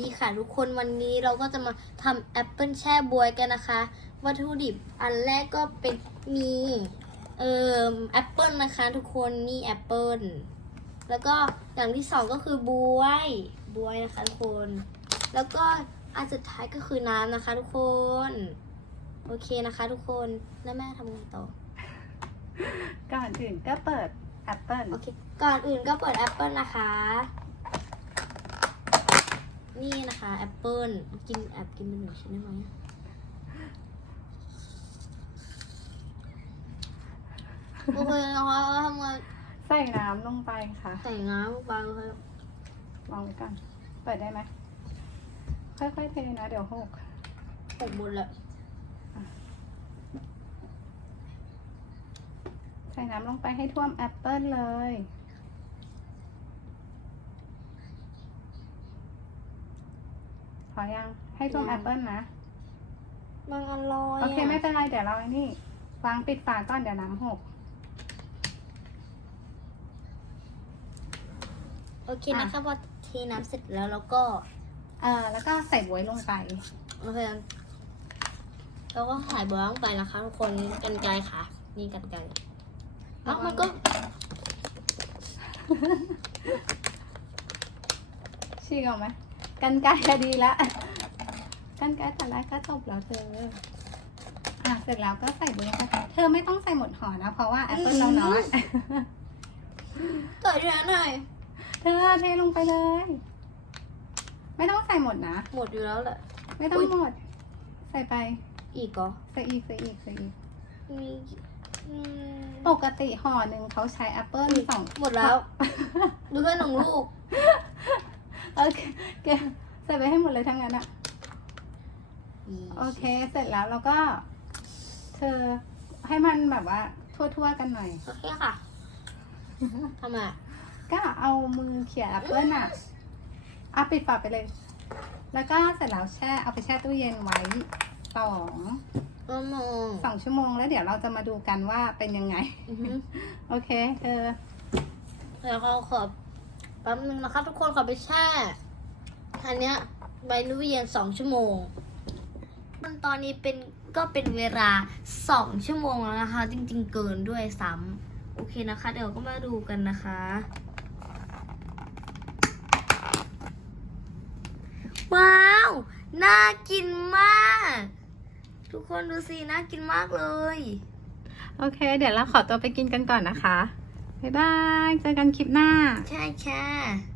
ดีค่ะทุกคนวันนี้เราก็จะมาทำแอปเปิลแช่บวยกันนะคะ วัตถุดิบอันแรกก็เป็นมีเอ่อแอปเปิลนะคะทุกคนนี่แอปเปิลแล้วก็อย่างที่สองก็คือบวยบวยนะคะทุกคน แล้วก็อันสุดท้ายก็คือน้ำนะคะ ทุกคน โอเคนะคะ ทุกคนแล้วแม่ทำไงต่อ ก่อนอื่นก็เปิดแอปเปิลโอเคก่อนอื่นก็เปิดแอปเปิลนะคะ นี่นะคะแอปเปิลกินแอบกินเป็นหนึ่งชิ้นได้ไหมโอเคนะคะทำงานใส่น้ำลงไปค่ะ ใส่น้ำบางเลยลองไว้ก่อนเปิดได้ไหม ค่อยๆเทนะ เดี๋ยวหกหกหมดเลยใส่น้ำลงไปให้ท่วมแอปเปิลเลย พอยังให้ท่วมแอปเปิลนะ บางอันลอยโอเคไม่เป็นไรเดี๋ยวเราไอ้นี่วางปิดฝาก่อนเดี๋ยวน้ำหกโอเคนะคะพอเทน้ำเสร็จแล้วแล้วก็ เออแล้วก็ใส่บวยลงไปโอเคแล้วก็ถ่ายบอลงไปนะคะทุกคนกันไกลค่ะ นี่กันไกลแล้วมันก็ฉีกออกไหม กันไกลก็ดีละกันไกลแต่แรกก็จบแล้วเธออะเสร็จแล้วก็ใส่เบอร์ไปเธอไม่ต้องใส่หมดห่อนะ เพราะว่าแอปเปิลเราน้อยต่อยด้วยนะหน่อยเธอเทลงไปเลย ไม่ต้องใส่หมดนะ หมดอยู่แล้วแหละ ไม่ต้องหมด ใส่ไปอีกเหรอใส่อีกใส่อีกใส่อีกมีอืมปกติห่อหนึ่งเขาใช้แอปเปิลสองหมดแล้วดูแค่หนึ่งลูกโอเคเกใส่ไปให้หมดเลยทั้งนั้นอะโอเค เสร็จแล้วเราก็ เธอให้มันแบบว่า ทั่วๆกันหน่อย โอเคค่ะทำไมอะก็เอามือเขี่ยแอปเปิลอะเอาปิดฝาไปเลย แล้วก็เสร็จแล้วแช่ เอาไปแช่ตู้เย็นไว้สองก็มองสองชั่วโมงแล้วเดี๋ยวเราจะมาดูกันว่าเป็นยังไงอือฮึโอเค เธอ แล้วก็ขอ แป๊บนึงนะคะทุกคนขอไปแช่อันเนี้ยใบนุเวียนสองชั่วโมงมันตอนนี้เป็นก็เป็นเวลาสองชั่วโมงแล้วนะคะ จริง ๆ เกินด้วยซ้ำโอเคนะคะ เดี๋ยวก็มาดูกันนะคะว้าว น่ากินมาก ทุกคนดูสิ น่ากินมากเลย โอเค เดี๋ยวเราขอตัวไปกินกันก่อนนะคะ บ๊ายบาย เจอกันคลิปหน้า ใช่ค่ะ